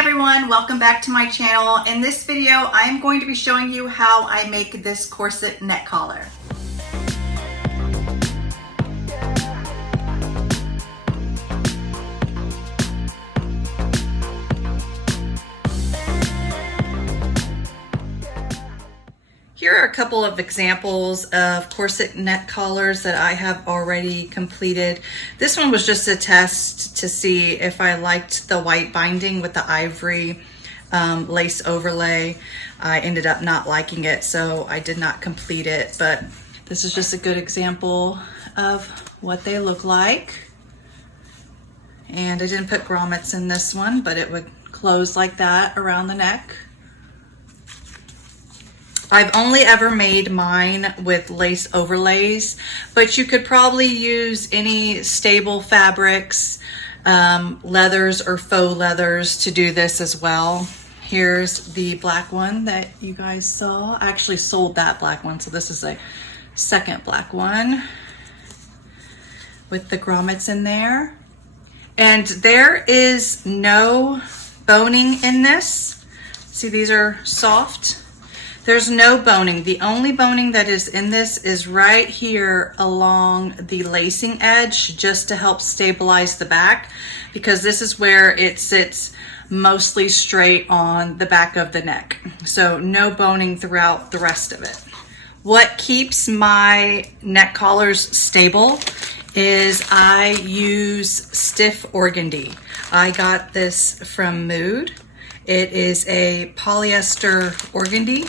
everyone, welcome back to my channel. In this video, I'm going to be showing you how I make this corset neck collar. Here are a couple of examples of corset neck collars that I have already completed. This one was just a test to see if I liked the white binding with the ivory lace overlay. I ended up not liking it, so I did not complete it, but this is just a good example of what they look like. And I didn't put grommets in this one, but it would close like that around the neck. I've only ever made mine with lace overlays, but you could probably use any stable fabrics, leathers or faux leathers to do this as well. Here's the black one that you guys saw. I actually sold that black one, so this is a second black one with the grommets in there. And there is no boning in this. See, these are soft. There's no boning. The only boning that is in this is right here along the lacing edge, just to help stabilize the back, because this is where it sits mostly straight on the back of the neck. So no boning throughout the rest of it. What keeps my neck collars stable is I use stiff organdy. I got this from Mood. It is a polyester organdy.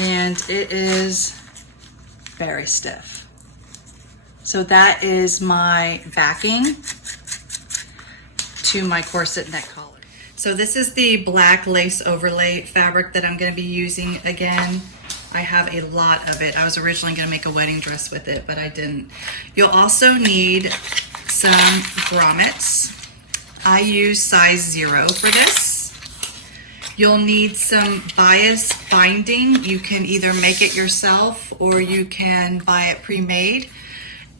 And it is very stiff. So that is my backing to my corset neck collar. So this is the black lace overlay fabric that I'm going to be using again. I have a lot of it. I was originally going to make a wedding dress with it, but I didn't. You'll also need some grommets. I use size 0 for this. You'll need some bias binding. You can either make it yourself or you can buy it pre-made.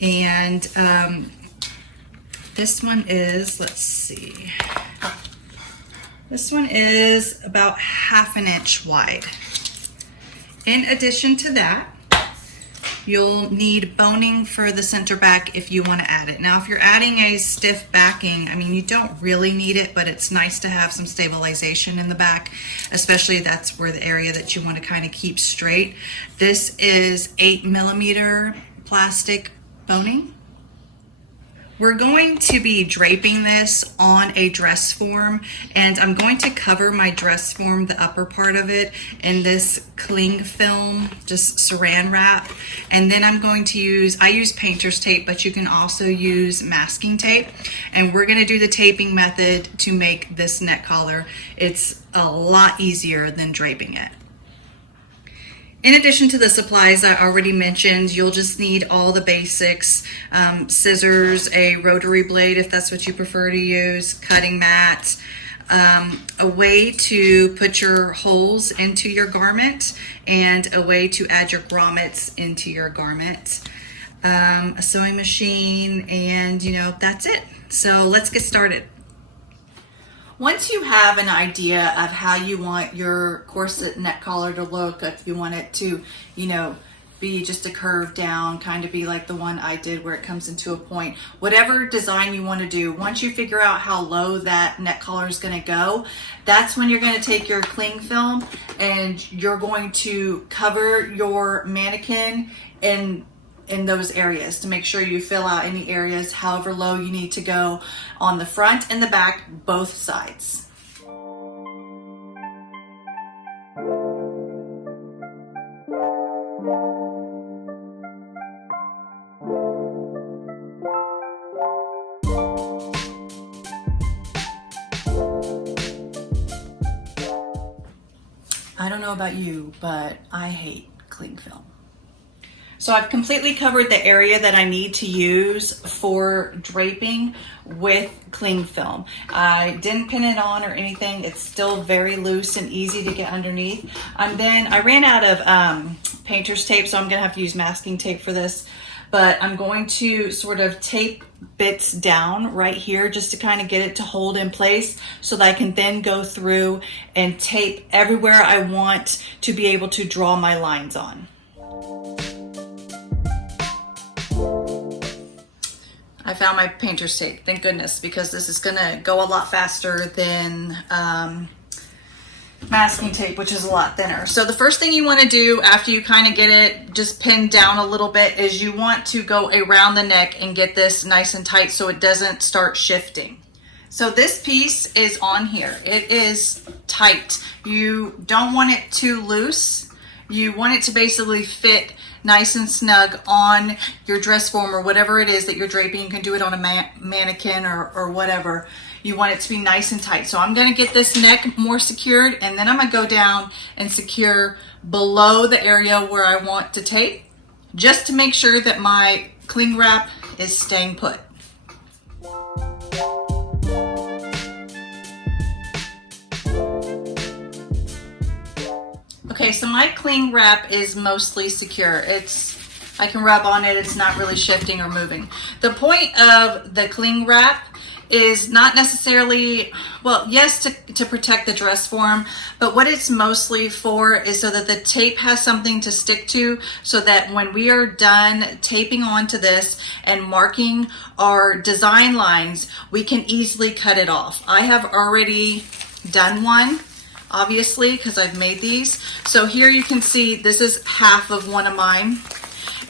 And this one is, let's see. This one is about 1/2 inch wide. In addition to that, you'll need boning for the center back if you want to add it. Now, if you're adding a stiff backing, I mean, you don't really need it, but it's nice to have some stabilization in the back, especially that's where the area that you want to kind of keep straight. This is 8mm plastic boning. We're going to be draping this on a dress form, and I'm going to cover my dress form, the upper part of it, in this cling film, just saran wrap. And then I'm going to use, I use painter's tape, but you can also use masking tape. And we're gonna do the taping method to make this neck collar. It's a lot easier than draping it. In addition to the supplies I already mentioned, you'll just need all the basics, scissors, a rotary blade if that's what you prefer to use, cutting mat, a way to put your holes into your garment, and a way to add your grommets into your garment, a sewing machine, and that's it. So let's get started. Once you have an idea of how you want your corset neck collar to look, if you want it to, be just a curve down, kind of be like the one I did where it comes into a point, whatever design you want to do, once you figure out how low that neck collar is going to go, that's when you're going to take your cling film and you're going to cover your mannequin in those areas to make sure you fill out any areas however low you need to go on the front and the back, both sides. I don't know about you, but I hate cling film. So I've completely covered the area that I need to use for draping with cling film. I didn't pin it on or anything. It's still very loose and easy to get underneath. And then I ran out of painter's tape, so I'm gonna have to use masking tape for this. but I'm going to sort of tape bits down right here just to kind of get it to hold in place so that I can then go through and tape everywhere I want to be able to draw my lines on. I found my painter's tape, thank goodness, because this is gonna go a lot faster than masking tape, which is a lot thinner. So the first thing you want to do after you kind of get it just pinned down a little bit is you want to go around the neck and get this nice and tight so it doesn't start shifting. So this piece is on here. It is tight. You don't want it too loose. You want it to basically fit nice and snug on your dress form or whatever it is that you're draping. You can do it on a mannequin or whatever. You want it to be nice and tight. So I'm going to get this neck more secured, and then I'm going to go down and secure below the area where I want to tape, just to make sure that my cling wrap is staying put. Okay, so my cling wrap is mostly secure. I can rub on it, it's not really shifting or moving. The point of the cling wrap is not necessarily, well, yes, to protect the dress form, but what it's mostly for is so that the tape has something to stick to, so that when we are done taping onto this and marking our design lines, we can easily cut it off. I have already done one, obviously, because I've made these. So here you can see this is half of one of mine,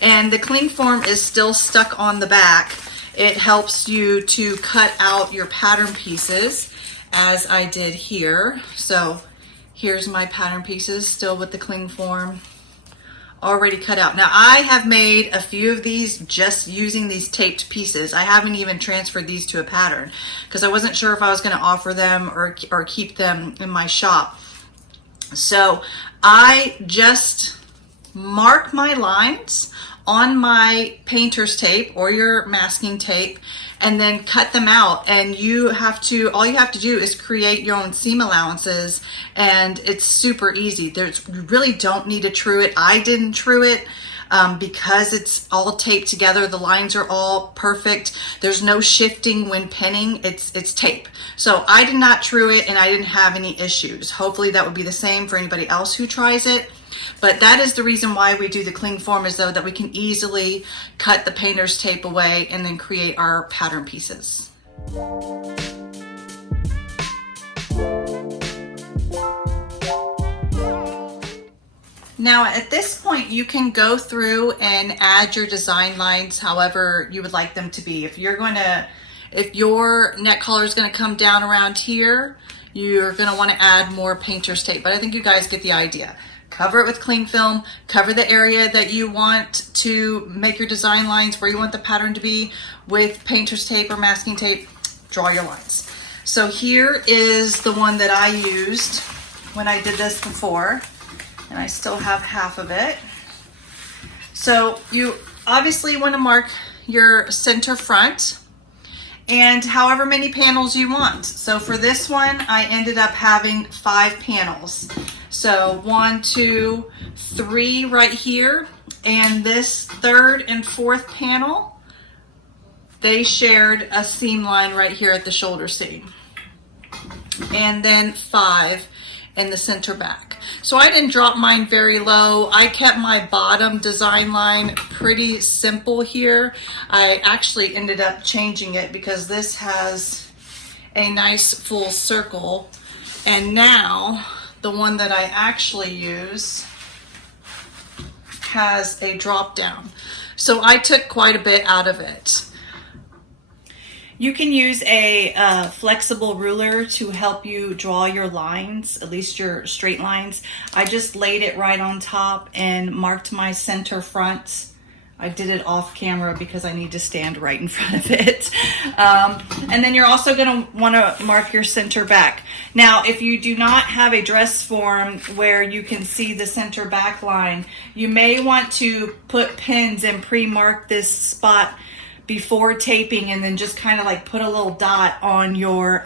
and the cling form is still stuck on the back. It helps you to cut out your pattern pieces, as I did here. So here's my pattern pieces, still with the cling form already cut out. Now I have made a few of these just using these taped pieces. I haven't even transferred these to a pattern because I wasn't sure if I was going to offer them or keep them in my shop. So I just mark my lines on my painter's tape or your masking tape and then cut them out, and all you have to do is create your own seam allowances, and it's super easy. You really don't need to true it. I didn't true it because it's all taped together. The lines are all perfect. There's no shifting when pinning. It's tape. So I did not true it, and I didn't have any issues. Hopefully that would be the same for anybody else who tries it. But that is the reason why we do the cling form, is so that we can easily cut the painter's tape away and then create our pattern pieces. Now at this point you can go through and add your design lines however you would like them to be. If your neck collar is going to come down around here, you're going to want to add more painter's tape, but I think you guys get the idea. Cover it with cling film, cover the area that you want to make your design lines, where you want the pattern to be, with painter's tape or masking tape. Draw your lines. So here is the one that I used when I did this before, and I still have half of it. So you obviously want to mark your center front and however many panels you want. So for this one, I ended up having 5 panels. So 1, 2, 3 right here, and this 3rd and 4th panel, they shared a seam line right here at the shoulder seam, and then 5 in the center back. So I didn't drop mine very low. I kept my bottom design line pretty simple here. I actually ended up changing it because this has a nice full circle, and now the one that I actually use has a drop down. So I took quite a bit out of it. You can use a flexible ruler to help you draw your lines, at least your straight lines. I just laid it right on top and marked my center front. I did it off camera because I need to stand right in front of it. And then you're also going to want to mark your center back. Now, if you do not have a dress form where you can see the center back line, you may want to put pins and pre-mark this spot before taping, and then just kind of like put a little dot on your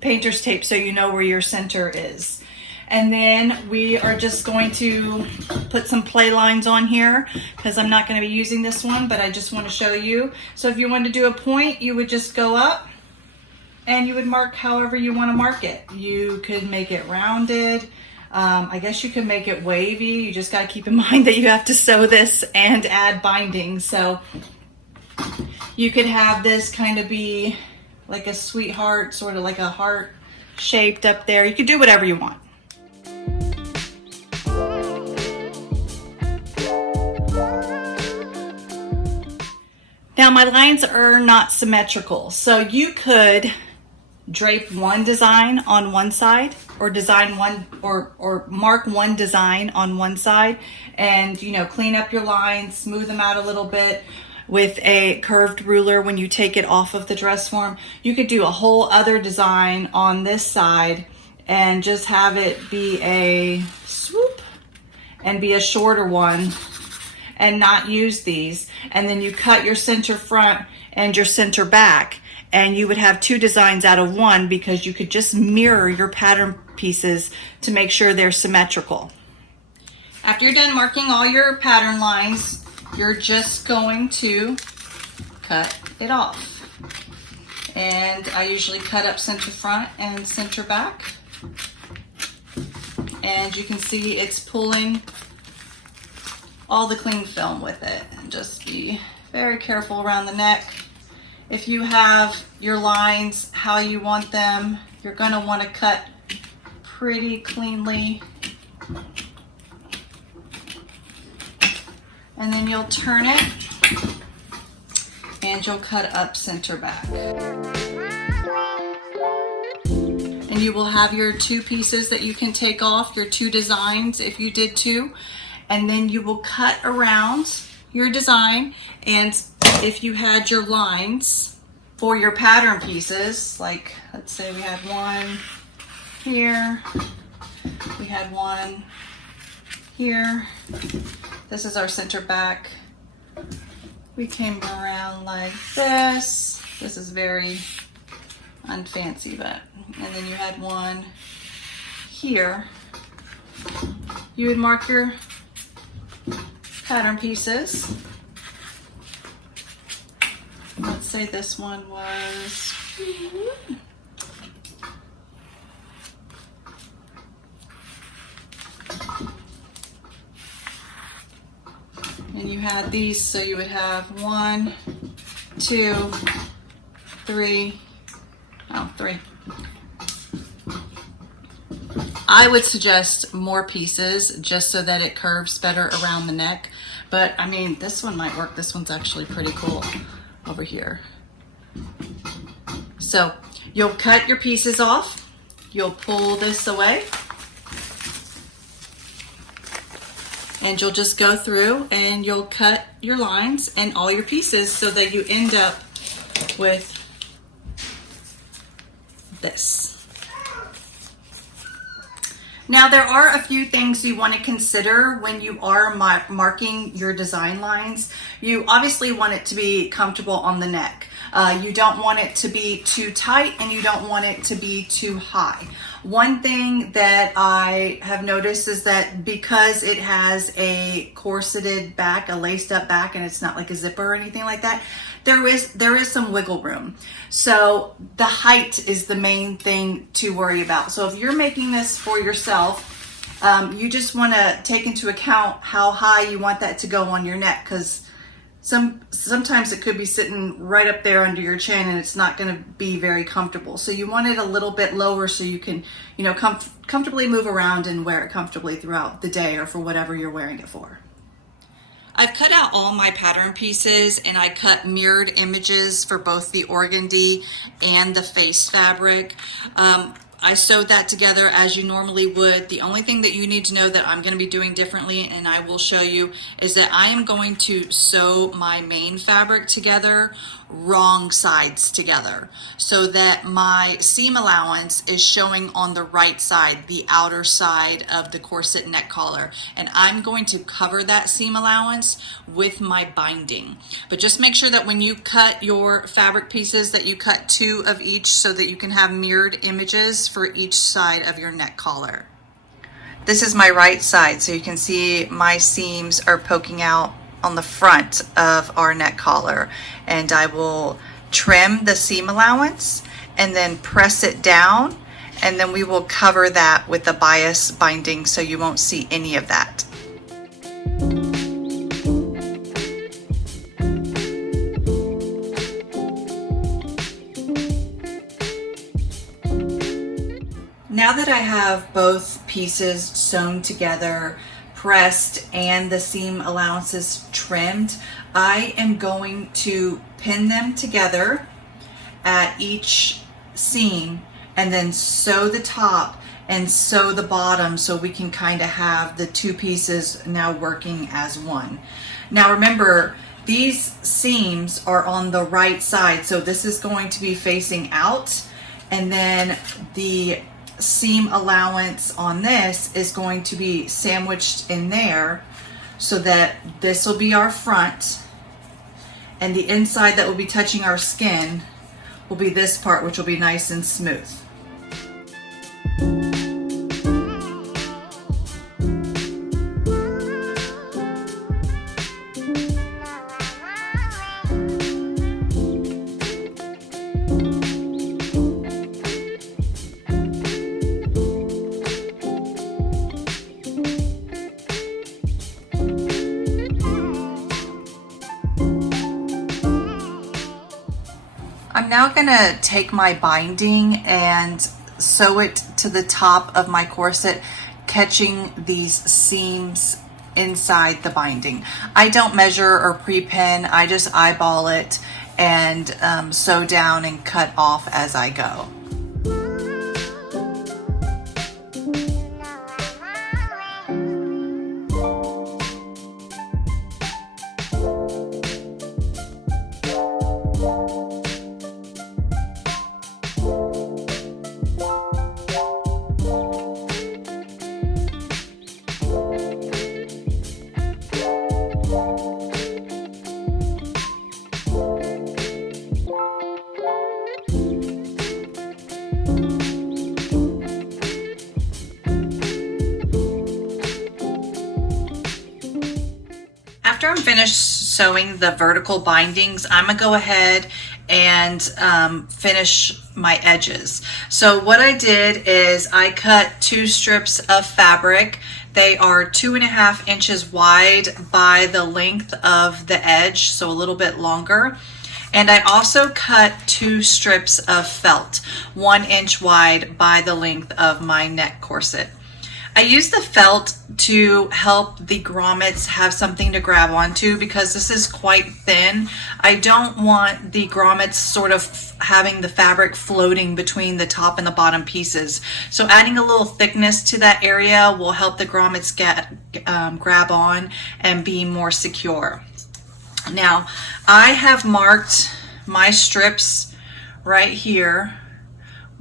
painter's tape so you know where your center is. And then we are just going to put some play lines on here because I'm not going to be using this one, but I just want to show you. So if you wanted to do a point, you would just go up and you would mark however you want to mark it. You could make it rounded. I guess you could make it wavy. You just got to keep in mind that you have to sew this and add binding. So you could have this kind of be like a sweetheart, sort of like a heart shaped up there. You could do whatever you want. Now my lines are not symmetrical, so you could drape one design on one side, or design one or mark one design on one side, and clean up your lines, smooth them out a little bit with a curved ruler when you take it off of the dress form. You could do a whole other design on this side and just have it be a swoop and be a shorter one and not use these. And then you cut your center front and your center back, and you would have two designs out of one because you could just mirror your pattern pieces to make sure they're symmetrical. After you're done marking all your pattern lines, you're just going to cut it off. And I usually cut up center front and center back. And you can see it's pulling all the cling film with it. And just be very careful around the neck. If you have your lines how you want them, you're going to want to cut pretty cleanly. And then you'll turn it and you'll cut up center back. And you will have your two pieces that you can take off, your two designs if you did two. And then you will cut around your design, and if you had your lines for your pattern pieces, like let's say we had one here, we had one here, this is our center back, we came around like this, this is very unfancy, but, and then you had one here, you would mark your pattern pieces. Let's say this one was, and you had these, so you would have 1, 2, 3, three. I would suggest more pieces just so that it curves better around the neck. But I mean, this one might work. This one's actually pretty cool over here. So you'll cut your pieces off. You'll pull this away. And you'll just go through and you'll cut your lines and all your pieces so that you end up with this. Now there are a few things you want to consider when you are marking your design lines. You obviously want it to be comfortable on the neck. You don't want it to be too tight and you don't want it to be too high. One thing that I have noticed is that because it has a corseted back, a laced up back, and it's not like a zipper or anything like that, there is some wiggle room. So the height is the main thing to worry about. So if you're making this for yourself, you just want to take into account how high you want that to go on your neck, because sometimes it could be sitting right up there under your chin and it's not going to be very comfortable. So you want it a little bit lower so you can, comfortably move around and wear it comfortably throughout the day or for whatever you're wearing it for. I've cut out all my pattern pieces and I cut mirrored images for both the organdy and the face fabric. I sewed that together as you normally would. The only thing that you need to know that I'm going to be doing differently, and I will show you, is that I am going to sew my main fabric together wrong sides together so that my seam allowance is showing on the right side, the outer side of the corset neck collar, and I'm going to cover that seam allowance with my binding. But just make sure that when you cut your fabric pieces that you cut 2 of each so that you can have mirrored images for each side of your neck collar. This is my right side, so you can see my seams are poking out on the front of our neck collar, and I will trim the seam allowance and then press it down, and then we will cover that with the bias binding so you won't see any of that. Now that I have both pieces sewn together, pressed, and the seam allowances trimmed, I am going to pin them together at each seam and then sew the top and sew the bottom so we can kind of have the two pieces now working as one. Now remember, these seams are on the right side, so this is going to be facing out, and then the seam allowance on this is going to be sandwiched in there, so that this will be our front, and the inside that will be touching our skin will be this part, which will be nice and smooth. I'm now going to take my binding and sew it to the top of my corset, catching these seams inside the binding. I don't measure or pre-pin, I just eyeball it and sew down and cut off as I go. After I'm finished sewing the vertical bindings, I'm gonna go ahead and finish my edges. So what I did is I cut 2 strips of fabric. They are 2.5 inches wide by the length of the edge, so a little bit longer. And I also cut 2 strips of felt, 1 inch wide by the length of my neck corset. I use the felt to help the grommets have something to grab onto because this is quite thin. I don't want the grommets sort of having the fabric floating between the top and the bottom pieces. So adding a little thickness to that area will help the grommets grab on and be more secure. Now, I have marked my strips right here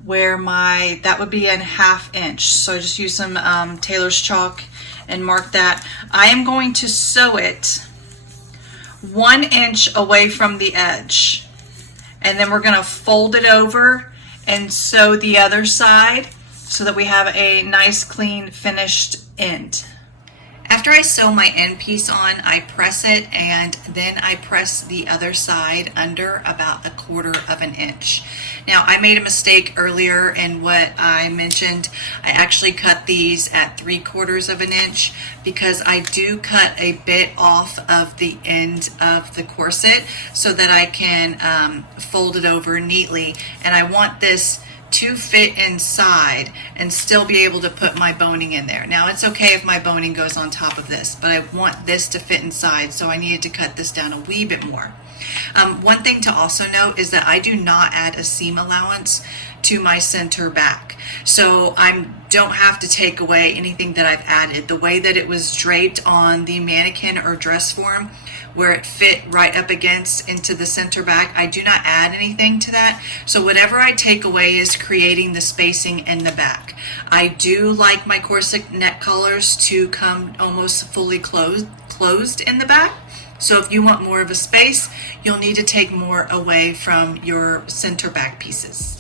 where that would be in 1/2 inch. So I just use some tailor's chalk and mark that. I am going to sew it 1 inch away from the edge. And then we're gonna fold it over and sew the other side so that we have a nice clean finished end. After I sew my end piece on, I press it and then I press the other side under about 1/4 inch. Now I made a mistake earlier in what I mentioned. I actually cut these at 3/4 inch because I do cut a bit off of the end of the corset so that I can fold it over neatly, and I want this to fit inside and still be able to put my boning in there. Now it's okay if my boning goes on top of this, but I want this to fit inside, so I needed to cut this down a wee bit more. One thing to also note is that I do not add a seam allowance to my center back, so I don't have to take away anything that I've added. The way that it was draped on the mannequin or dress form, where it fit right up against into the center back, I do not add anything to that. So whatever I take away is creating the spacing in the back. I do like my corset neck collars to come almost fully closed in the back. So if you want more of a space, you'll need to take more away from your center back pieces.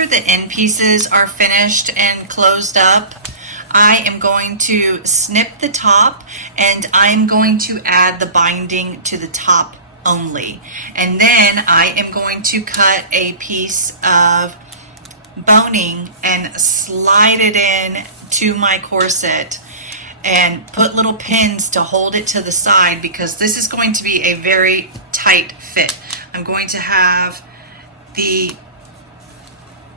after the end pieces are finished and closed up, I am going to snip the top, and I'm going to add the binding to the top only. And then I am going to cut a piece of boning and slide it in to my corset and put little pins to hold it to the side, because this is going to be a very tight fit. I'm going to have the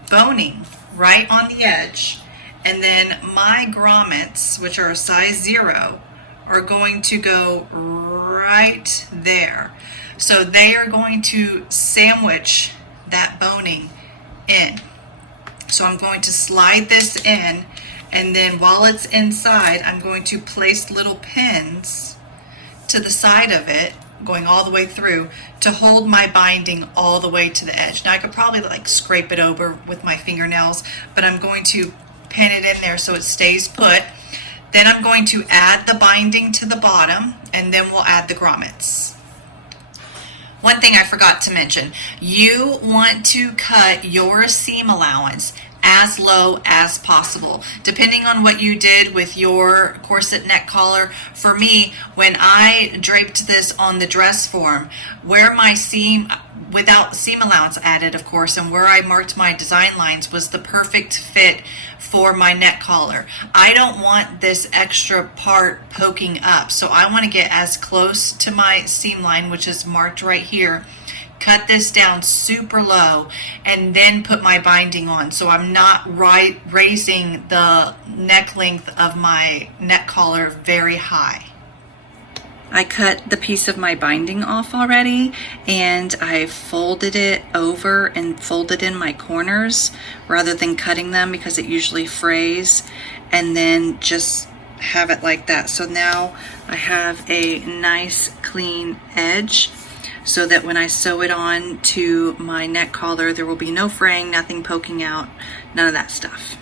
boning right on the edge, and then my grommets, which are a size 0, are going to go right there. So they are going to sandwich that boning in. So I'm going to slide this in, and then while it's inside, I'm going to place little pins to the side of it, going all the way through, to hold my binding all the way to the edge. Now I could probably like scrape it over with my fingernails, but I'm going to pin it in there so it stays put. Then I'm going to add the binding to the bottom, and then we'll add the grommets. One thing I forgot to mention, you want to cut your seam allowance as low as possible, depending on what you did with your corset neck collar. For me, when I draped this on the dress form, where my seam, without seam allowance added of course, and where I marked my design lines, was the perfect fit for my neck collar. I don't want this extra part poking up, so I want to get as close to my seam line, which is marked right here, cut this down super low, and then put my binding on, so I'm not raising the neck length of my neck collar very high. I cut the piece of my binding off already, and I folded it over and folded in my corners rather than cutting them, because it usually frays, and then just have it like that. So now I have a nice clean edge, so that when I sew it on to my neck collar, there will be no fraying, nothing poking out, none of that stuff.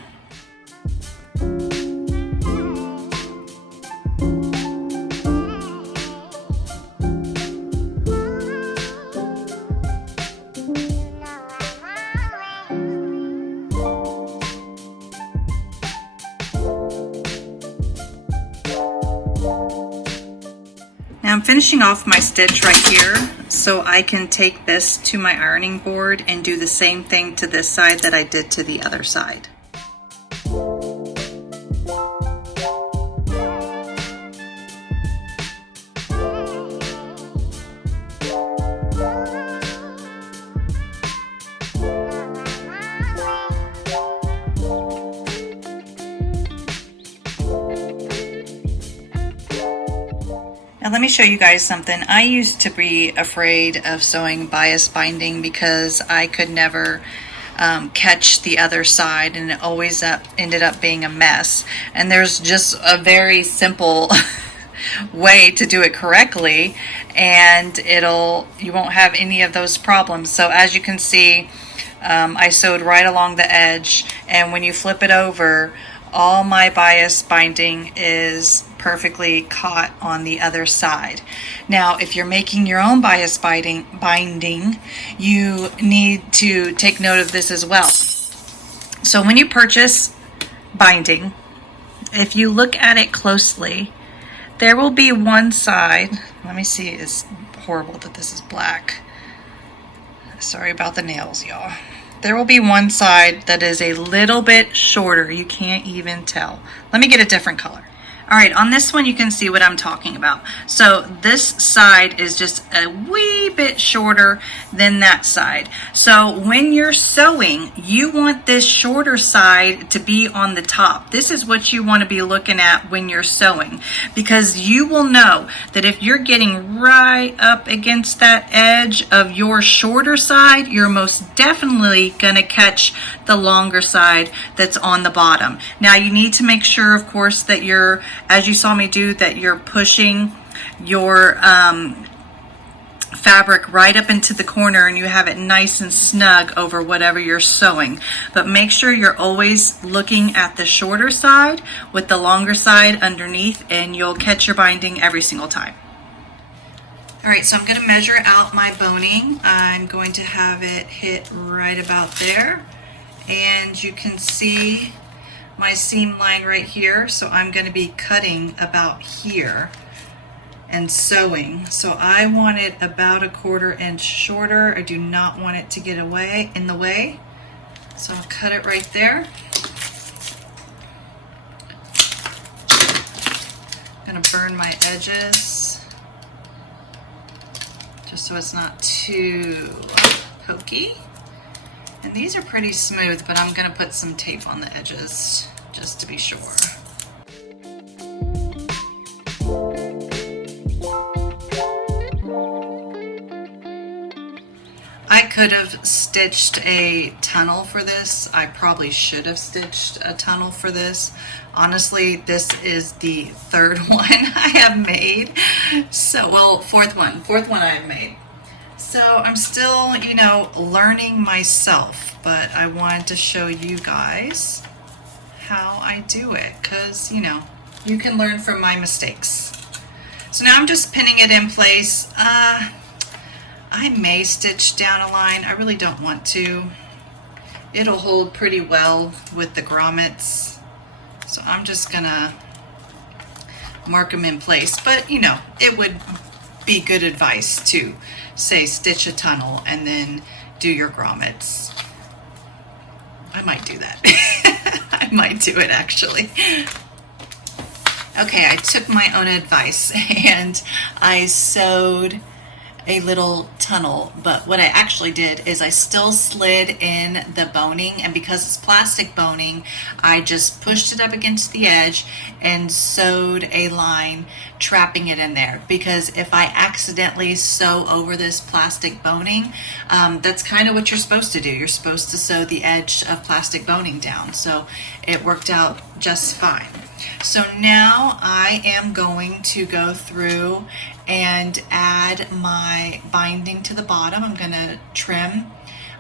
Now I'm finishing off my stitch right here, so I can take this to my ironing board and do the same thing to this side that I did to the other side. Now let me show you guys something. I used to be afraid of sewing bias binding because I could never catch the other side, and it always ended up being a mess. And there's just a very simple way to do it correctly, and you won't have any of those problems. So as you can see, I sewed right along the edge, and when you flip it over, all my bias binding is perfectly caught on the other side. Now, if you're making your own bias binding, you need to take note of this as well. So when you purchase binding, if you look at it closely, there will be one side. Let me see, it's horrible that this is black. Sorry about the nails, y'all. There will be one side that is a little bit shorter. You can't even tell. Let me get a different color. All right, on this one you can see what I'm talking about. So this side is just a wee bit shorter than that side. So when you're sewing, you want this shorter side to be on the top. This is what you want to be looking at when you're sewing, because you will know that if you're getting right up against that edge of your shorter side, you're most definitely going to catch the longer side that's on the bottom. Now you need to make sure, of course, that you're, as you saw me do, that you're pushing your fabric right up into the corner and you have it nice and snug over whatever you're sewing. But make sure you're always looking at the shorter side with the longer side underneath, and you'll catch your binding every single time. All right, so I'm going to measure out my boning. I'm going to have it hit right about there. and you can see my seam line right here. So I'm going to be cutting about here and sewing. So I want it about 1/4 inch shorter. I do not want it to get in the way. So I'll cut it right there. I'm gonna burn my edges just so it's not too pokey. And these are pretty smooth, but I'm gonna put some tape on the edges just to be sure. I could have stitched a tunnel for this. I probably should have stitched a tunnel for this. Honestly, this is the 3rd one I have made. So, well, fourth one I have made. So I'm still, you know, learning myself, but I wanted to show you guys how I do it, because, you know, you can learn from my mistakes. So now I'm just pinning it in place. I may stitch down a line. I really don't want to. It'll hold pretty well with the grommets. So I'm just gonna mark them in place. But, you know, it would be good advice to say stitch a tunnel and then do your grommets. I might do that. I might do it actually. Okay, I took my own advice and I sewed a little tunnel, but what I actually did is I still slid in the boning, and because it's plastic boning, I just pushed it up against the edge and sewed a line trapping it in there, because if I accidentally sew over this plastic boning, that's kind of what you're supposed to do. You're supposed to sew the edge of plastic boning down, so it worked out just fine. So now I am going to go through and add my binding to the bottom. I'm going to trim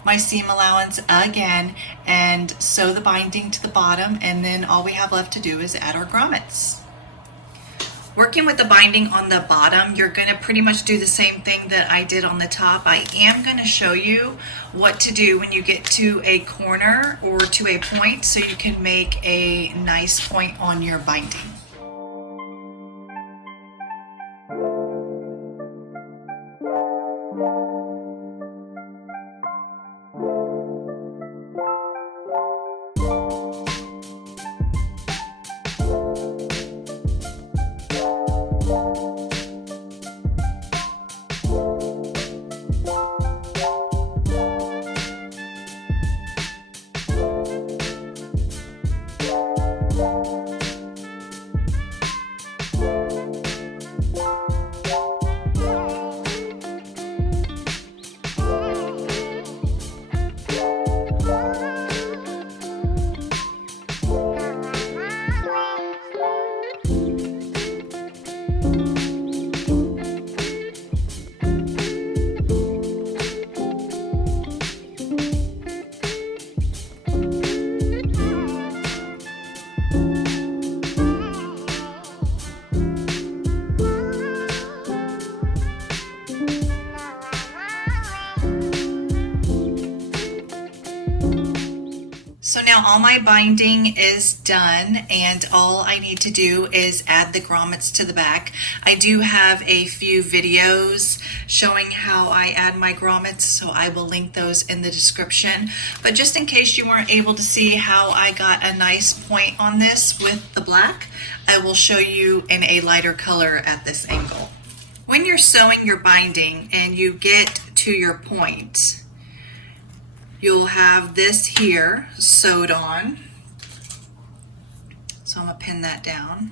my seam allowance again and sew the binding to the bottom, and then all we have left to do is add our grommets. Working with the binding on the bottom, you're going to pretty much do the same thing that I did on the top. I am going to show you what to do when you get to a corner or to a point so you can make a nice point on your binding. So now all my binding is done, and all I need to do is add the grommets to the back. I do have a few videos showing how I add my grommets, so I will link those in the description. But just in case you weren't able to see how I got a nice point on this with the black, I will show you in a lighter color at this angle. When you're sewing your binding and you get to your point, you'll have this here sewed on. So I'm gonna pin that down.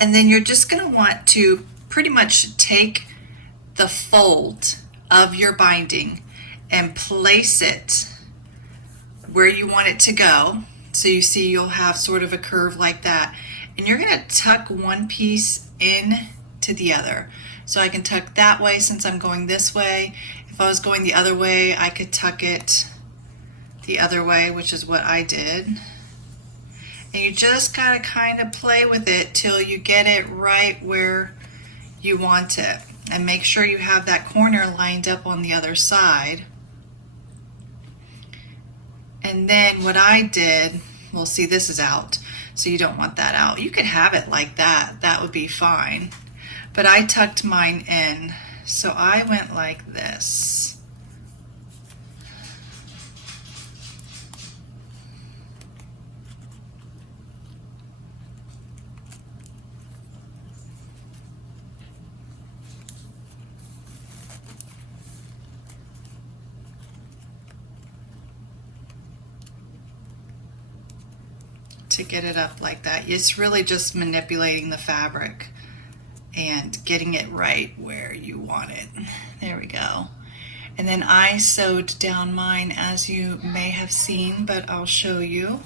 And then you're just gonna want to pretty much take the fold of your binding and place it where you want it to go. So you see you'll have sort of a curve like that. And you're gonna tuck one piece in to the other. So I can tuck that way since I'm going this way. If I was going the other way, I could tuck it the other way, which is what I did. And you just gotta kind of play with it till you get it right where you want it. And make sure you have that corner lined up on the other side. And then what I did, well, see, this is out, so you don't want that out. You could have it like that. That would be fine. But I tucked mine in, so I went like this. To get it up like that. It's really just manipulating the fabric and getting it right where you want it. There we go. And then I sewed down mine, as you may have seen, but I'll show you.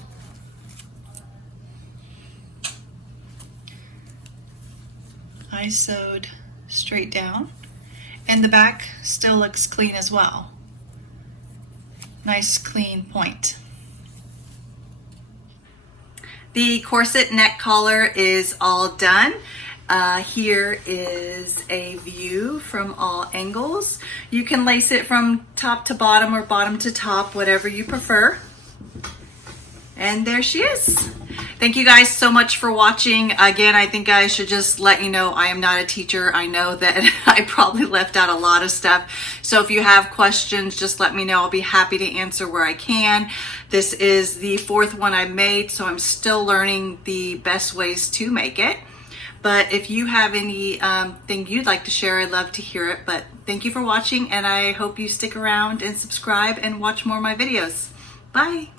I sewed straight down, and the back still looks clean as well. Nice clean point. The corset neck collar is all done. Here is a view from all angles. You can lace it from top to bottom or bottom to top, whatever you prefer. And there she is. Thank you guys so much for watching. Again, I think I should just let you know I am not a teacher. I know that I probably left out a lot of stuff. So if you have questions, just let me know. I'll be happy to answer where I can. This is the 4th one I made, so I'm still learning the best ways to make it. But if you have any thing you'd like to share, I'd love to hear it. But thank you for watching, and I hope you stick around and subscribe and watch more of my videos. Bye.